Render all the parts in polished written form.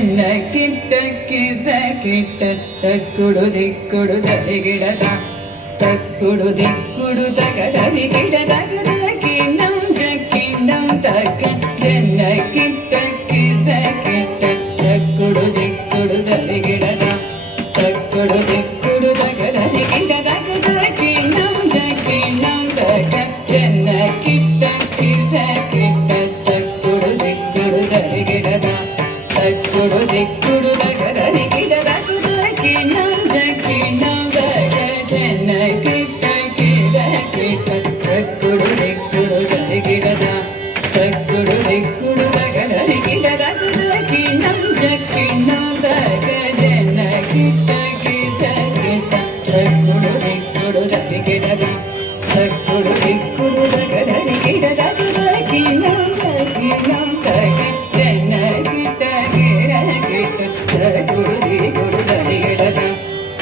ಚೆನ್ನ ಕಿಟ್ಟ ಕಿಟ್ಟ ಕಿಟ್ಟ ತಕ್ಕುಡು ದಿಕ್ಕುಡು ದರಿಗಿಡದ ತಕ್ಕುಡು ದಿಕ್ಕುಡು ತಗದರಿ ಗಿಡದಗದ ಕಿಣ್ಣಂ ಜಕ್ಕಿಣ್ಣಂ ತಕ್ಕ ಚೆನ್ನ ಕಿಟ್ಟ ಕಿಟ್ಟ ಕಿಟ್ಟ ತಕ್ಕುಡು ದಿಕ್ಕುಡು ದರಿಗಿಡದ ತಕ್ಕುಡು ದಿಕ್ಕುಡು ತಗದರಿ ಗಿಡದಗದ ಕಿಣ್ಣಂ ಜಕ್ಕಿಣ್ಣಂ ತಕ್ಕ ಚೆನ್ನ ಕಿಟ್ಟ ಕಿಟ್ಟ ಕಿಟ್ಟ ತಕ್ಕುಡು ದಿಕ್ಕುಡು ದರಿಗಿಡದ ತಕ್ಕುಡು ದಿಕ್ಕುಡು ತಗದರಿ ಗಿಡದಗದ ಕಿಣ್ಣಂ ಜಕ್ಕಿಣ್ಣಂ ತಕ್ಕ ಚೆನ್ನ ಕಿಟ್ಟ ಕಿಟ್ಟ ಕಿಟ್ಟ ತಕ್ಕುಡು ದಿಕ್ಕುಡು ದರಿಗಿಡದ ತಕ್ಕುಡು ದಿಕ್ಕುಡು ತಗದರಿ ಗಿಡದಗದ ಕಿಣ್ಣಂ ಜಕ್ಕಿಣ್ಣಂ ತಕ್ಕ ಚೆನ್ನ ಕಿಟ್ಟ ಕಿಟ್ಟ ಕಿಟ್ಟ ತಕ್ಕುಡು ದಿಕ್ಕುಡು ದರಿಗಿಡದ ತಕ್ಕುಡು ದಿಕ್ಕುಡು ತಗದರಿ ಗಿಡದಗದ ಕಿಣ್ಣಂ ಜಕ್ಕಿಣ್ಣಂ ತಕ್ಕ ಚೆನ್ನ ಕಿಟ್ಟ ಕಿಟ್ಟ ಕಿಟ್ಟ ತಕ್ಕುಡು ದಿಕ್ಕುಡು ದರಿಗಿಡದ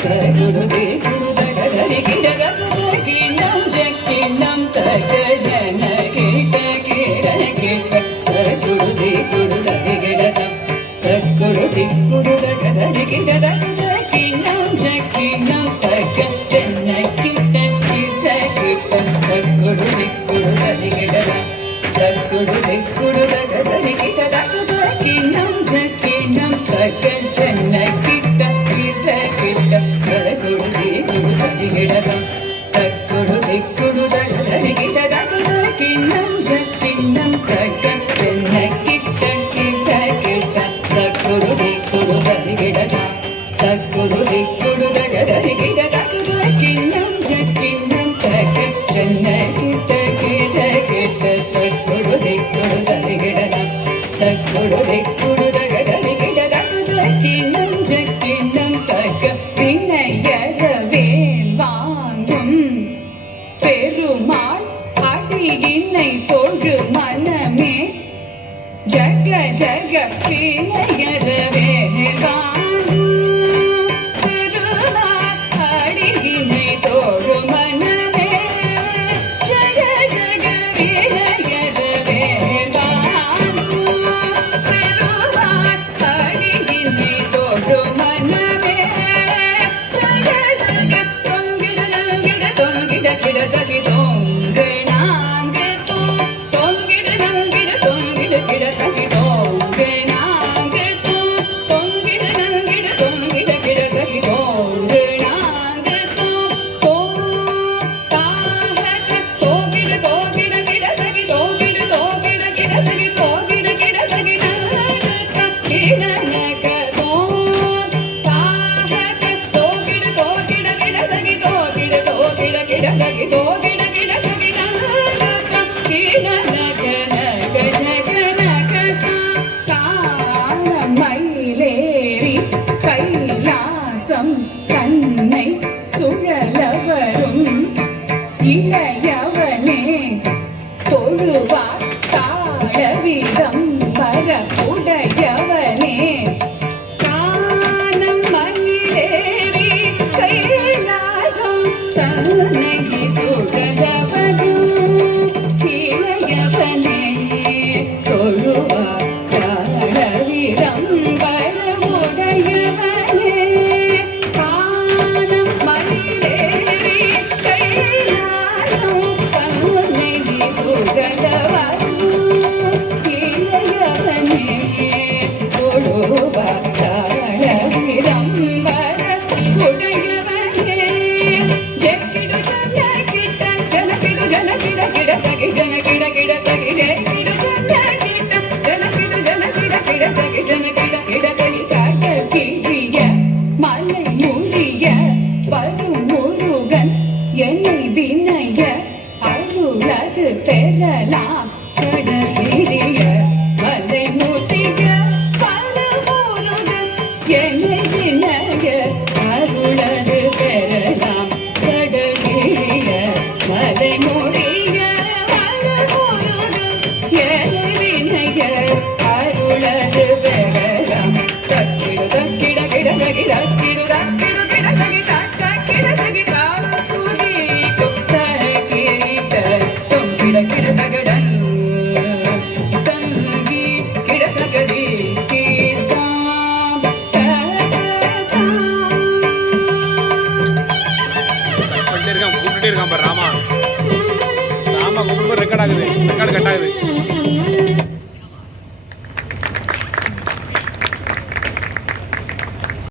ತಕ್ಕುಡು ದಿಕ್ಕುಡು ತಗದರಿ ಗಿಡದಗದ ಕಿಣ್ಣಂ ಜಕ್ಕಿಣ್ಣಂ ತಕ್ಕ ಚೆನ್ನ ಕಿಟ್ಟ ಕಿಟ್ಟ ಕಿಟ್ಟ ತಕ್ಕುಡು ದಿಕ್ಕುಡು ದರಿಗಿಡದ ತಕ್ಕುಡು ದಿಕ್ಕುಡು ತಗದರಿ ಗಿಡದಗದ ಕಿಣ್ಣಂ ಜಕ್ಕಿಣ್ಣಂ ತಕ್ಕ ಚೆನ್ನ ಕಿಟ್ಟ ಕಿಟ್ಟ ಕಿಟ್ಟ ತಕ್ಕುಡು ದಿಕ್ಕುಡು ದರಿಗಿಡದ ತಕ್ಕುಡು ದಿಕ್ಕುಡು ತಗದರಿ ಗಿಡದಗದ ಕಿಣ್ಣಂ ಜಕ್ಕಿಣ್ಣಂ ತಕ್ಕ ಚೆನ್ನ ಕಿಟ್ಟ ಕಿಟ್ಟ ಕಿಟ್ಟ ತಕ್ಕುಡು ದಿಕ್ಕುಡು ದರಿಗಿಡದ ತಕ್ಕುಡು ದಿಕ್ಕುಡು ತಗದರಿ ಗಿಡದಗದ ಕಿಣ್ಣಂ ಜಕ್ಕಿಣ್ಣಂ ತಕ್ಕ ಚೆನ್ನ ಕಿಟ್ಟ ಕಿಟ್ಟ ಕಿಟ್ಟ ತಕ್ಕುಡು ದಿಕ್ಕುಡು ದರಿಗಿಡದ ತಕ್ಕುಡು ದಿಕ್ಕುಡು ತಗದರಿ ಗಿಡದಗದ ಕಿಣ್ಣಂ ಜಕ್ಕಿಣ್ಣಂ ತಕ್ಕ ಚೆನ್ನ ಕಿಟ್ಟ ಕಿಟ್ಟ ಕಿಟ್ಟ ತಕ್ಕುಡು ದಿಕ್ಕುಡು ದರಿಗಿಡದ ತಕ್ಕುಡು ದಿಕ್ಕುಡು ತಗದರಿ ಗಿಡದಗದ ಕಿಣ್ಣಂ ಜಕ್ಕಿಣ್ಣಂ ತಕ್ಕ வினையற வேல் வாங்கும் பெருமாள் அடியினை தொழு மனமே ஜக ஜக வினையற வேல் வாங்கும் பெருமாள் அடியினை தொழு மனமே ஜக ஜக வினையற வேல் வாங்கும் பெருமாள் அடியினை தொழு மனமே கிட தகி தோங்க நாங்க தோ தொங்கிட நங்கிட தொங்கிட கிட தகி தோங்க நாங்க தோ தொங்கிட நங்கிட தொங்கிட கிட தகி தோங்க நாங்க தோ தோ தாஹக தோகிட தோகிட கிட தகி தோகிட தோகிட கிட தகி தோகிட கிட தகி நாங்க கிட நக தோ தாஹக தோகிட தோகிட கிட தகி தோகிட தோகிட கிட தகி தோகிட கிட தகி நாக கிட நக நக ஜக நக கான மயிலேறி கைலாசம் கண்ணை சுழலவரும் இளையவனே தொழுவார் தாழவிதம் வரப்புடையவனே கானம் மயிலேறி கைலாசம் தன்னை சுழலவரும் இளையவனே தொழுவார் தாழவிதம் வரப்புடையவனே கானம் மயிலேறி கைலாசம் தன்னை சுழலவரும் இளையவனே தொழுவார் தாழவிதம் வரப்புடையவனே ஜெக்கிடு ஜன கிட்ட ஜனகிடு ஜனகிட கிட தகி ஜனகிட கிட தகி ஜெக்கிடு ஜன கிட்ட ஜனகிடு ஜனகிட கிட தகி ஜனகிட கிட தகி காட்டல் கீழிய மலை மூலிய பருமுருகன் என்னை வினைய அருளது பெறலாம் கடலிய மலை மூலிய பருமுருகன் என்னை வினைய அருளது பெறலாம் கடலிய மலை மூலிய பருமுருகன் என்னை வினைய அருளது பெறலாம் தக்கிடு தக்கிட கிட தகி தக்கிடு தக்கிடு கிட தகி தக்கிட தகி தாக்குதி தொத்தகி தொங்கிட கிட தகடன் சொல்லிட்டே இருக்கான் பாரு ராமா. ராமா கூப்பிடும்போது ரெக்கார்ட் ஆகுது, ரெக்கார்டு கட் ஆகுது.